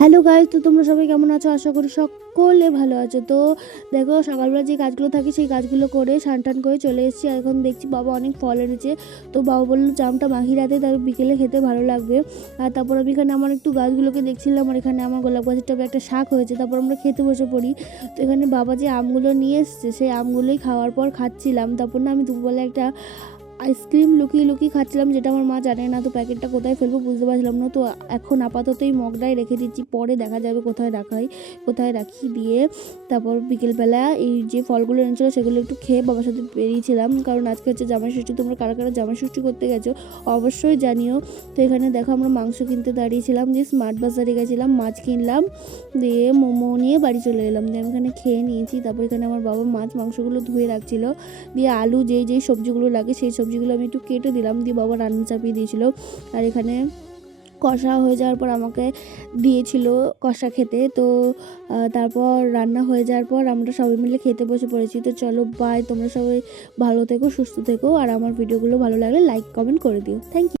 Hello guys, তো তোমরা সবাই কেমন আছো? আশা করি সকলে ভালো আছো। তো দেখো, সকালবেলা যে কাজগুলো থাকে সেই কাজগুলো করে স্নান টান করে চলে এসেছি। আর এখন দেখছি বাবা অনেক ফল এনেছে। তো বাবা বললো জামটা মাখিয়ে রাতে, তারপর বিকেলে খেতে ভালো লাগবে। আর তারপর আমি এখানে আমার একটু গাছগুলোকে দেখছিলাম, আর এখানে আমার গোলাপ গাছের টবে একটা শাক হয়েছে। তারপর আমরা খেতে বসে পড়ি। তো এখানে বাবা যে আমগুলো নিয়ে এসছে সেই আমগুলোই খাওয়ার পর খাচ্ছিলাম। তারপর না আমি দুপুরবেলা একটা আইসক্রিম লুকিয়ে লুকিয়ে খাচ্ছিলাম, যেটা আমার মা জানে না। তো প্যাকেটটা কোথায় ফেলবো বুঝতে পারছিলাম না। তো এখন আপাতত এই মগটাই রেখে দিচ্ছি, পরে দেখা যাবে কোথায় রাখাই, কোথায় রাখি। দিয়ে তারপর বিকেলবেলা এই যে ফলগুলো এনেছিলো সেগুলো একটু খেয়ে বাবার সাথে বেরিয়েছিলাম, কারণ আজকে হচ্ছে জামাই ষষ্ঠী। তোমরা কারা কারা জামাই ষষ্ঠী করতে গেছো অবশ্যই জানিও। তো এখানে দেখো আমরা মাংস কিনতে দাঁড়িয়েছিলাম, দিয়ে স্মার্ট বাজারে গেছিলাম, মাছ কিনলাম, দিয়ে মোমো নিয়ে বাড়ি চলে এলাম। দিয়ে আমি এখানে খেয়ে নিয়েছি। তারপর এখানে আমার বাবা মাছ মাংসগুলো ধুয়ে রাখছিলো, দিয়ে আলু যেই যেই সবজিগুলো লাগে সেই সবজিগুলো আমি একটু কেটে দিলাম, দিয়ে বাবা রান্না চাপিয়ে দিয়েছিল। আর এখানে কষা হয়ে যাওয়ার পর আমাকে দিয়েছিল কষা খেতে। তো তারপর রান্না হয়ে যাওয়ার পর আমরা সবাই মিলে খেতে বসে পড়েছি। তো চলো বাই, তোমরা সবাই ভালো থেকো, সুস্থ থেকো, আর আমার ভিডিওগুলো ভালো লাগলে লাইক কমেন্ট করে দিও। Thank you.